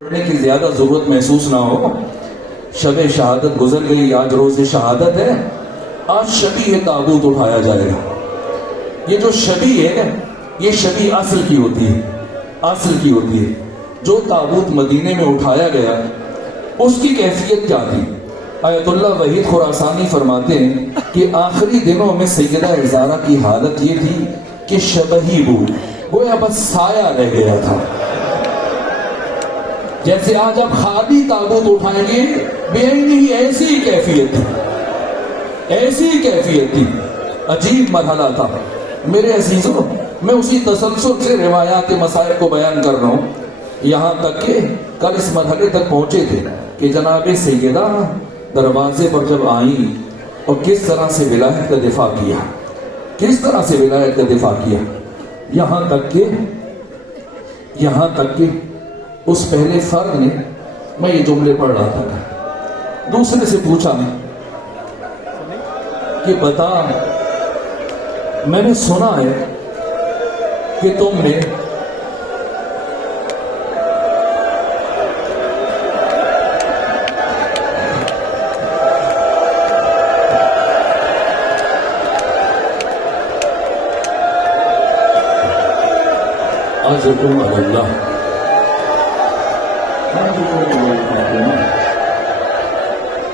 پڑھنے کی زیادہ ضرورت محسوس نہ ہو. شب شہادت گزر گئی، آج روز شہادت ہے. آج شبی تابوت اٹھایا جائے گا. یہ جو شبی ہے یہ شبی اصل کی ہوتی ہے، اصل کی ہوتی ہے. جو تابوت مدینے میں اٹھایا گیا اس کی کیفیت کیا تھی؟ آیت اللہ وحید خراسانی فرماتے ہیں کہ آخری دنوں میں سیدہ زہرا کی حالت یہ تھی کہ شبہی بو گویا بس سایہ رہ گیا تھا. جیسے آج اب خالی تابوت اٹھائیں گے بے عینی ایسی کیفیت تھی، ایسی کیفیت تھی. عجیب مرحلہ تھا. میرے عزیزوں، میں اسی تسلسل سے روایات مسائل کو بیان کر رہا ہوں، یہاں تک کہ کل اس مرحلے تک پہنچے تھے کہ جناب سیدہ دروازے پر جب آئیں اور کس طرح سے ولایت کا دفاع کیا، کس طرح سے ولایت کا دفاع کیا. یہاں تک کہ اس پہلے فرد نے، میں یہ جملے پڑھ رہا تھا، دوسرے سے پوچھا کہ بتا، میں نے سنا ہے کہ تم نے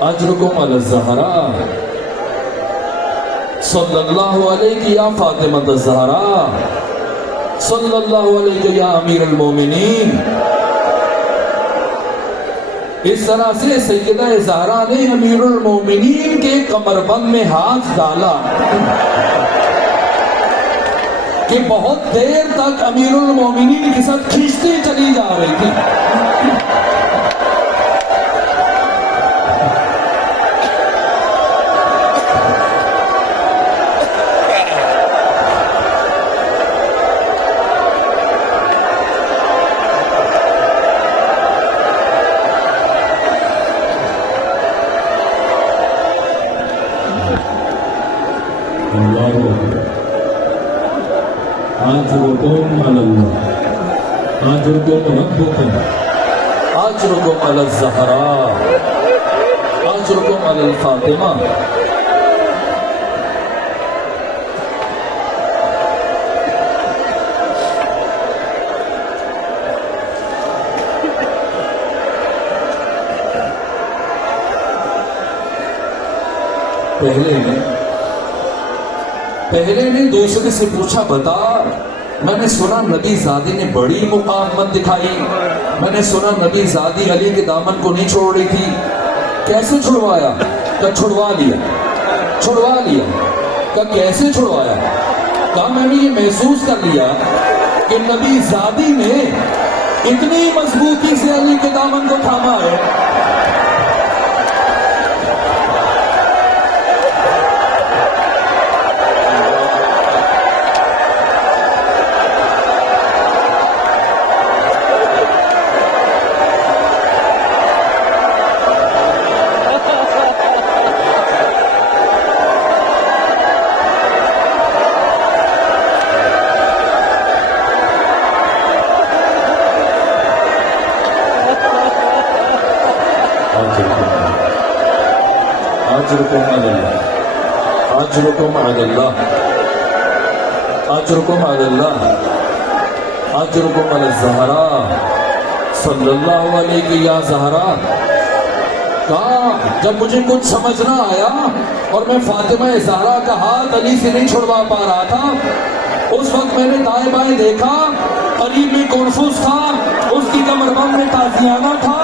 اجرکم علی الزہرا صلی اللہ علیہ یا فاطمہ الزہرا صلی اللہ علیہ یا امیر المومنین. اس طرح سے سیدہ زہرا نے امیر المومنین کے کمربند میں ہاتھ ڈالا کہ بہت دیر تک امیر المومنین کے ساتھ کھینچتی چلی جا رہی تھی. اجرکم علی الزہرا اجرکم علی الفاطمہ. پہلے نے دوسرے سے پوچھا، بتا، میں نے سنا نبی زادی نے بڑی مقاومت دکھائی، میں نے سنا نبی زادی علی کے دامن کو نہیں چھوڑ رہی تھی، کیسے چھڑوایا؟ کہ چھڑوا لیا. کہ کیسے چھڑوایا؟ کہا میں نے یہ محسوس کر لیا کہ نبی زادی نے اتنی مضبوطی سے علی کے دامن کو تھاما ہے اجرکم علی اللہ اجرکم علی اللہ اجرکم علی الزہرا صلی اللہ علیہ یا زہرا. کہا جب مجھے کچھ سمجھ نہ آیا اور میں فاطمہ زہرا کا ہاتھ علی سے نہیں چھڑوا پا رہا تھا، اس وقت میں نے دائیں بائیں دیکھا، قریب میں کنفوس تھا، اس کی کمربند میں تازیانہ تھا.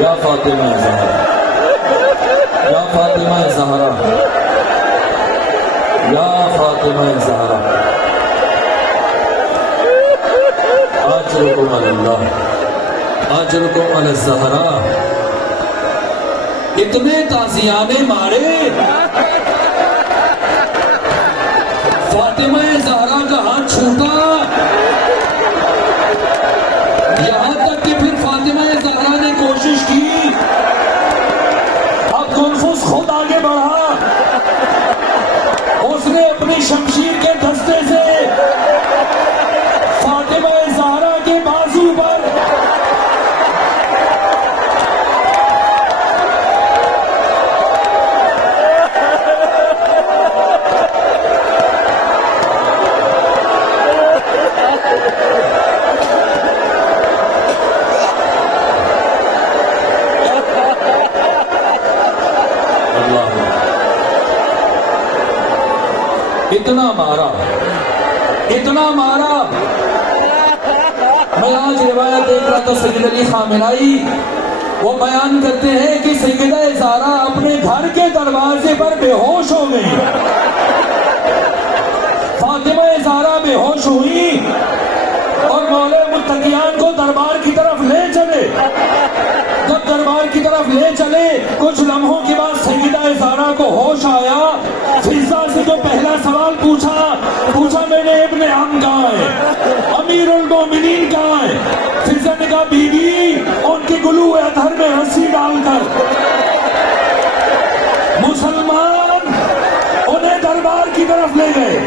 یا فاطمہ زہرا یا فاطمہ زہرا یا فاطمہ زہرا اجرکم علی اللہ اجرکم علی الزہرا اتنے تازیانے مارے، فاطمہ زہرا کا ہاتھ چھوٹا، یہاں تک کہ پھر فاطمہ زہرا نے کوشش کی، اب کنفس خود آگے بڑھا، اس نے اپنی شمشیر کے دستے سے فاطمہ زہرا کے بازو پر اتنا مارا، اتنا مارا۔ میں آج روایت دیکھ رہا تھا سید علی خامنائی، وہ بیان کرتے ہیں کہ سیدہ زہرا اپنے گھر کے دروازے پر بے ہوش ہو گئی، فاطمہ زہرا بے ہوش ہوئی اور مولا متقیان کو دربار کی طرف لے چلے۔ جب دربار کی طرف لے چلے، کچھ لمحوں کے بعد سیدہ زہرا کو ہوش آیا، فضا سے جو پہلا سوال پوچھا میں نے ابن عم کہاں ہے، امیر المومنین کہاں ہے؟ فضا نے کہا بی بی ان کے گلو اطہر میں رسی ڈال کر مسلمان انہیں دربار کی طرف لے گئے۔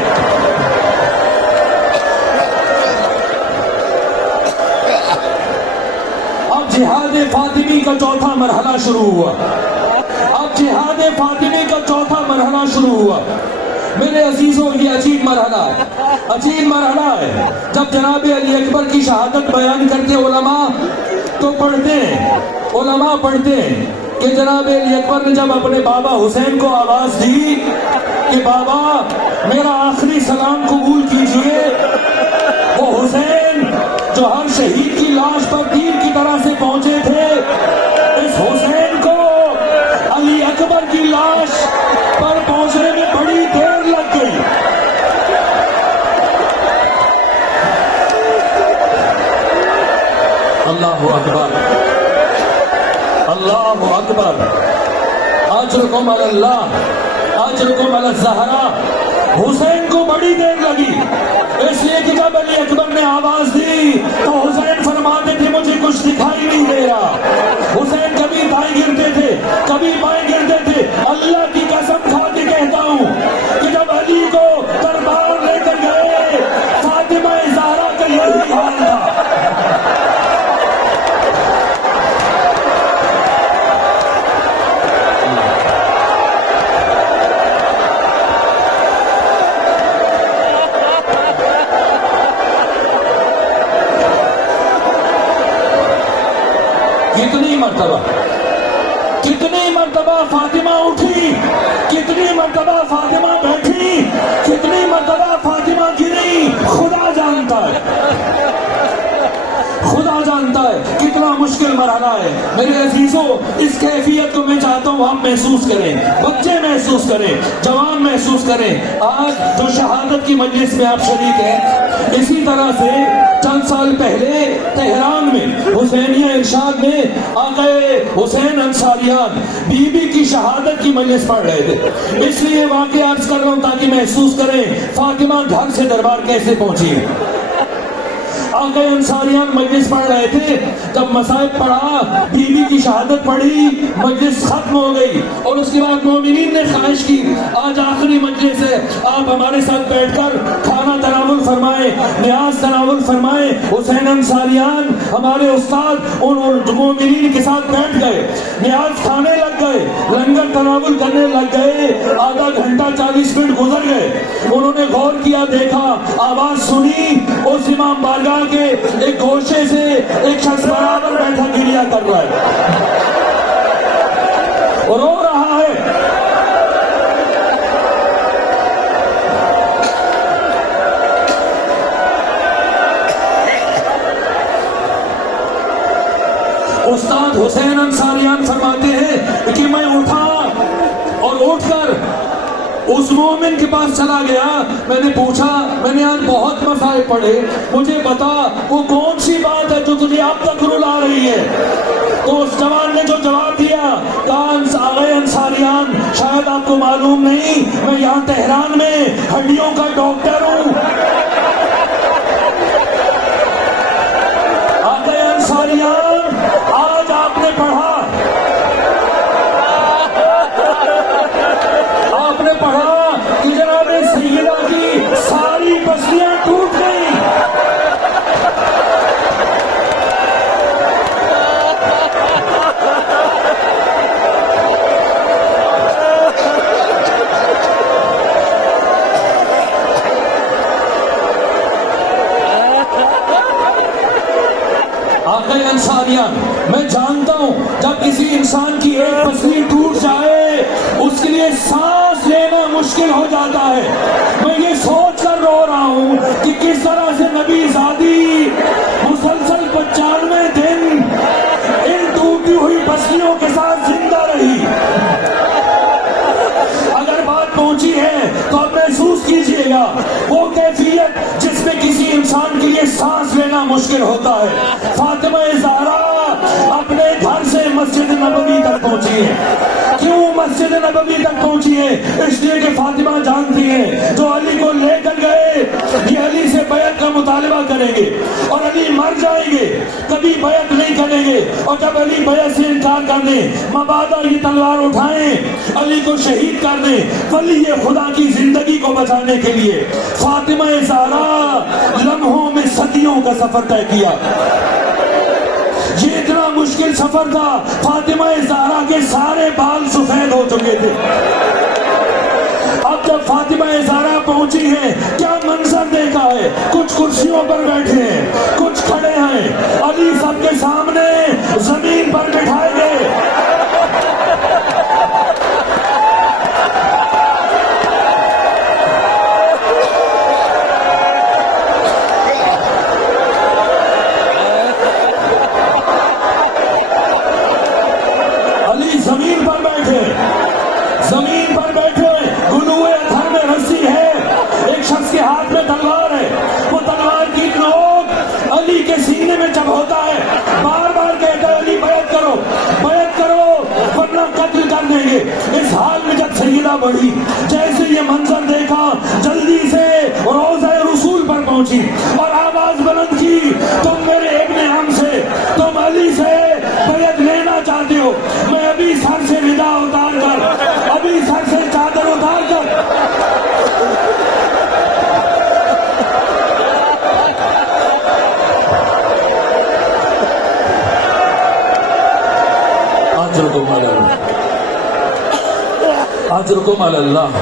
اب جہاد فاطمی کا چوتھا مرحلہ شروع ہوا، اب جہاد فاطمی کا چوتھا مرحلہ شروع ہوا۔ میرے عزیزوں، یہ عجیب مرحلہ ہے، عجیب مرحلہ ہے۔ جب جناب علی اکبر کی شہادت بیان کرتے علماء تو علماء پڑھتے ہیں کہ جناب علی اکبر نے جب اپنے بابا حسین کو آواز دی کہ بابا میرا آخری سلام قبول کیجئے، وہ حسین جو ہر شہید کی لاش پر تیر کی طرح سے پہنچے تھے، اس حسین کو علی اکبر کی لاش پر پہنچنے میں بڑی دیر لگ گئی۔ اللہ اکبر، اللہ اکبر، اجرکم علی اللہ، اجرکم علی الزہرا۔ حسین کو بڑی دیر لگی، اس لیے کہ جب علی اکبر نے آواز دی تو حسین فرماتے تھے مجھے کچھ دکھائی نہیں دے رہا۔ حسین کبھی دائیں گرتے تھے، کبھی بائیں گرتے تھے۔ اللہ کی قسم کھا کے کہتا ہوں کہ جب علی کو دربار لے کر گئے، فاطمہ زہرا کا یہی حال تھا۔ کتنی مرتبہ فاطمہ اٹھی، کتنی مرتبہ فاطمہ بیٹھی، کتنی مرتبہ فاطمہ گری، خدا جانتا ہے، خدا جانتا ہے کتنا مشکل مرحلہ ہے۔ میرے عزیزوں، اس کیفیت کو میں چاہتا ہوں ہم محسوس کریں، بچے محسوس کریں، جوان محسوس کریں۔ آج جو شہادت کی مجلس میں آپ شریک ہیں، اسی طرح سے چند سال پہلے تہران میں حسینیہ ارشاد میں آقا حسین انصاریان بی بی کی شہادت کی مجلس پڑھ رہے تھے۔ اس لیے واقعہ عرض کر رہا ہوں تاکہ محسوس کریں فاطمہ گھر سے دربار کیسے پہنچی۔ آقا انصاریان مجلس پڑھ رہے تھے، جب مصائب پڑھا، بی بی کی شہادت پڑھی، مجلس ختم ہو گئی، اور اس کے بعد مومنین نے خواہش کی آج آخری مجلس ہے، آپ ہمارے ساتھ بیٹھ کر کھانا تناول فرمائیں، نیاز تناول فرمائیں۔ حسین انصاریان ہمارے استاد ان مومنین کے ساتھ بیٹھ گئے، نیاز کھانے لگ گئے، لنگر تناول کرنے لگ گئے۔ آدھا گھنٹہ 40 منٹ گزر گئے، انہوں نے غور کیا، دیکھا، آواز سنی، اس امام بارگاہ کے ایک گوشے سے ایک شخص برابر بیٹھا گریا کر رہا ہے اور رو رہا ہے۔ استاد حسین انصاریان فرماتے ہیں کہ میں اٹھا اور اٹھ کر اس مومن کے پاس چلا گیا. میں نے پوچھا, میں نے آج بہت مسائل پڑھے, مجھے بتا وہ کون سی بات ہے جو تجھے اب تک رلا رہی ہے. تو اس جوان نے جو جواب دیا, کہا آغا انصاریان, شاید آپ کو معلوم نہیں, میں یہاں تہران میں ہڈیوں کا ڈاکٹر ہوں. آغا انصاریان, آج آپ نے پڑھا کہ جناب سیدہ کی ساری بستیاں ٹوٹ گئیں. آقا انسانیان, میں جانتا ہوں جب کسی انسان کی ایک پسلی ٹوٹ جائے اس کے لیے سانس لینا مشکل ہو جاتا ہے. میں یہ سوچ کر رو رہا ہوں کہ کس طرح سے نبی زادی مسلسل 95 دن ان ٹوٹی ہوئی پسلیوں کے ساتھ زندہ رہی. اگر بات پہنچی ہے تو اب محسوس کیجئے گا وہ کیفیت جس میں کسی انسان کے لیے سانس لینا مشکل ہوتا ہے. فاطمہ زہرا اپنے گھر سے مسجد نبوی تک پہنچی ہے. کیوں مسجد نبوی تک پہنچی ہے؟ اس لیے کہ فاطمہ جانتی ہے جو علی کو لے کر گئے یہ علی سے بیعت کا مطالبہ کریں گے اور علی مر جائیں گے, کبھی بیعت نہیں کریں گے. اور جب علی بیعت سے انکار کر دیں, مبادا یہ تلوار اٹھائیں, علی کو شہید کر دیں, ولی خدا کی زندگی کو بچانے کے لیے فاطمہ زہرا لمحوں میں صدیوں کا سفر طے کیا. یہ اتنا مشکل سفر تھا, فاطمہ زہرا کے سارے بال سفید ہو چکے تھے. اب جب فاطمہ زہرا پہنچی ہے, کیا منظر دیکھا ہے, کچھ کرسیوں پر بیٹھے ہیں, کچھ کھڑے ہیں, علی سب کے سامنے زمین پر بٹھائے گئے. زمین پر بیٹھے, گلوئے ادھر میں رسی ہے, ایک شخص کے ہاتھ میں تلوار ہے. وہ تلوار کی نوک علی کے سینے میں جب ہوتا ہے بار بار کہتا ہے علی بیعت کرو, بیعت کرو ورنہ قتل کر دیں گے. اس حال میں جب سیدہ بڑھی, جیسے یہ منظر دیکھا جلدی سے روضہ رسول پر پہنچی اور آواز بلند کی, تم میرے ابن عم سے, تم علی سے بیعت لینا چاہتے ہو, میں ابھی سر سے ندا اتار کر, ابھی سر سے چادر اتار کر اجرکم علی اللہ,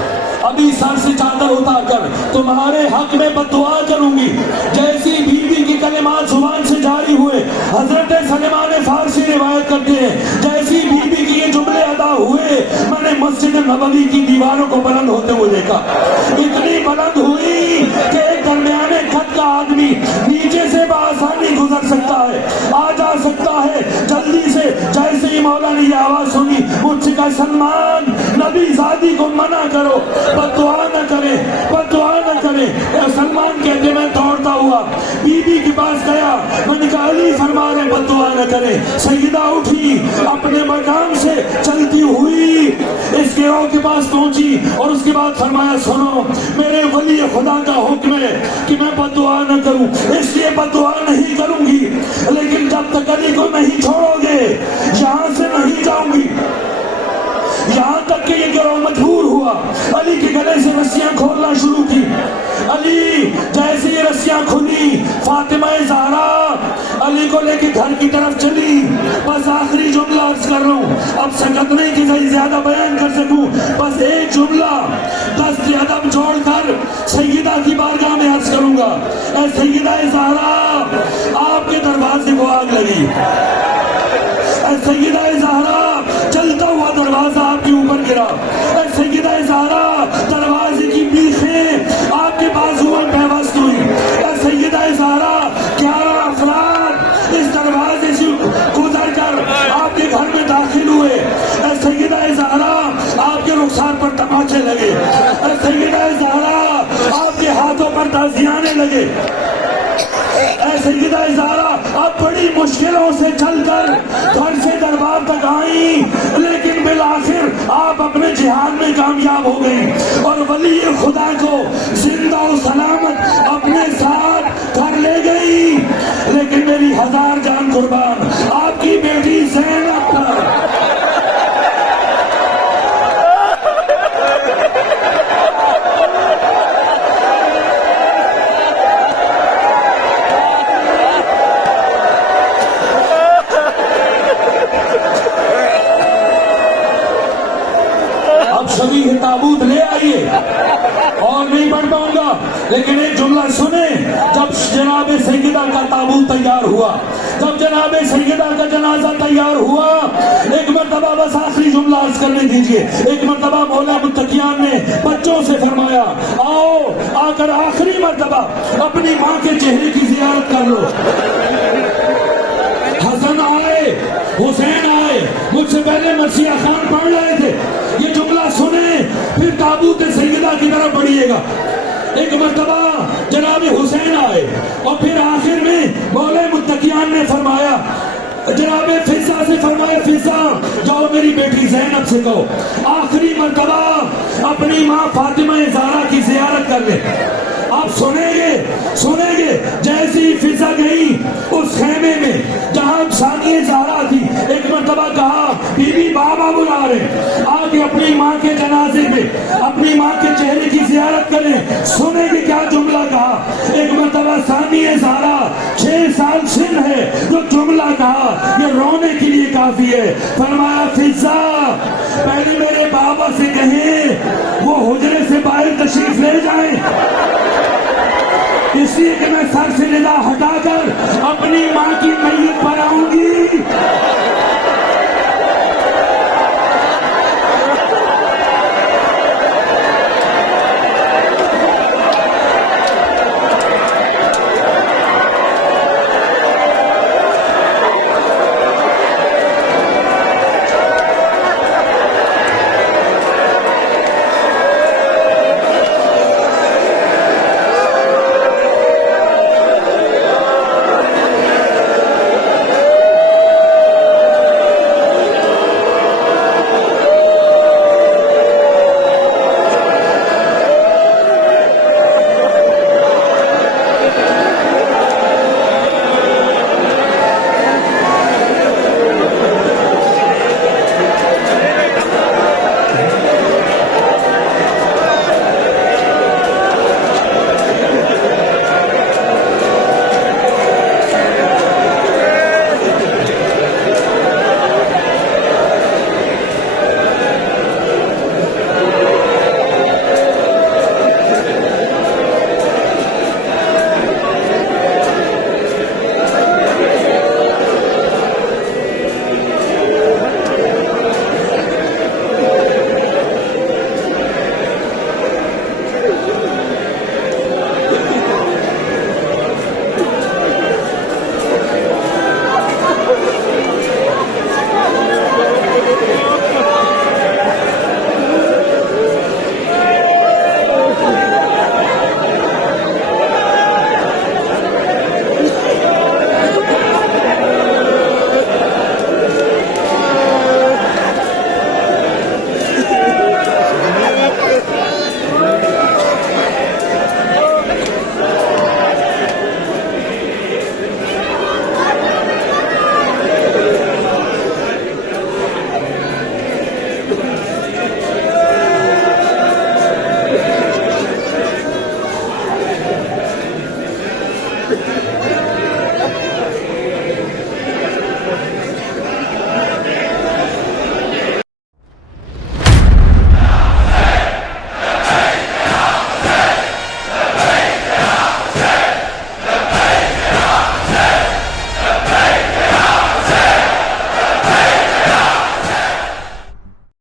ابھی سر سے چادر اتار کر تمہارے حق میں بددعا کروں گی. جیسی بیوی کی کلمات زبان سے جاری ہوئے, حضرت سلیمان فارسی روایت کرتے ہیں, جیسی بیوی کی یہ جملے ادا ہوئے میں نے مسجد نبوی کی دیواروں کو بلند ہوتے ہوئے دیکھا. اتنی بلند ہوئی کہ ایک درمیانے خط کا آدمی نیچے سے بآسانی گزر سکتا ہے, آ جا سکتا ہے جلدی سے. جیسے ہی مولا نے یہ آواز سنی, مجھ سے کہا سلمان نبی زادی کو منع کرو, بددعا نہ کرے, بددعا نہ کرے. سلمان کہتے میں دوڑتا ہوا بی بی کے پاس گیا, میں نے کہا علی فرما رہے بددعا نہ کرے. سیدہ اٹھی, اپنے مقام سے چلتی ہوئی اس گروہ کے پاس پہنچی اور اس کے بعد فرمایا سنو, میرے ولی خدا کا حکم ہے کہ میں بددعا نہ کروں, اس لیے بددعا نہیں کروں گی, لیکن جب تک علی کو نہیں چھوڑو گے یہاں سے نہیں جاؤں گی. یہاں تک کہ یہ گروہ مجبور ہوا, علی کے گلے سے رسیاں کھولنا شروع کی. علی جیسے یہ رسیاں کھلی, فاطمہ زہرا علی کو لے کے گھر کی طرف چلی. بس آخری جملہ عرض کر رہا ہوں, اب سکت نہیں کہ زیادہ بیان کر سکوں, بس ایک جملہ دست ادب جوڑ کر سیدہ کی بارگاہ میں عرض کروں گا. اے سیدہ زہرا, آپ کے دروازے کو آگ لگی. اے سیدہ زہرا, چلتا ہوا دروازہ آپ کے اوپر گرا. اے سیدہ زہرا, دروازے کی بیخیں آپ کے بازو میں پیوست ہوئی. اے سیدہ زہرا, 11 افراد اس دروازے سے گزر کر آپ کے گھر میں داخل ہوئے. اے سیدہ زہرا, آپ کے رخسار مزار پر تماچے لگے، سیدہ زہرا آپ کے ہاتھوں پر تازیانے لگے، اے سیدہ زہرا آپ بڑی مشکلوں سے چل کر گھر سے دربار تک آئیں، لیکن بالآخر آپ اپنے جہاد میں کامیاب ہو گئی اور ولی خدا کو زندہ و سلامت اپنے ساتھ گھر لے گئی۔ لیکن میری ہزار جان قربان آپ کی بیٹی زینب پر شبیہ تابوت لے آئیے، اور نہیں پڑھ پاؤں گا لیکن ایک جملہ سنیں۔ جب جناب سیدہ کا تابوت تیار ہوا، جب جناب سیدہ کا جنازہ تیار ہوا، ایک مرتبہ بس آخری جملہ عرض کرنے دیجئے، ایک مرتبہ مولا متقیان نے بچوں سے فرمایا آؤ آ کر آخری مرتبہ اپنی ماں کے چہرے کی زیارت کر لو۔ حسن آئے، حسین آئے، مجھ سے پہلے مرثیہ خان پڑھ رہے تھے، یہ جملہ سنیں پھر تابوت سیدہ کی طرف بڑھیے گا۔ ایک مرتبہ جناب حسین آئے اور پھر آخر میں مولا متقیان نے فرمایا، جناب فضہ سے فرمایا فضہ جاؤ میری بیٹی زینب سے کہو آخری مرتبہ اپنی ماں فاطمہ زہرا کی زیارت کر لے۔ آپ سنیں گے جیسی فضا گئی اس خیمے میں جہاں ثانیہ زہرا تھی، ایک مرتبہ کہا بی بی بابا بلا رہے، آگے اپنی ماں کے جنازے پہ اپنی ماں کے چہرے کی زیارت کریں۔ سنیں گے کیا جملہ کہا، ایک مرتبہ ثانیہ زہرا 6 سال سن ہے، جو جملہ کہا یہ رونے کے لیے کافی ہے، فرمایا فضا پہلے میرے بابا سے کہیں وہ حجرے سے باہر تشریف لے جائیں، اس لیے کہ میں سر سے نگاہ ہٹا کر اپنی ماں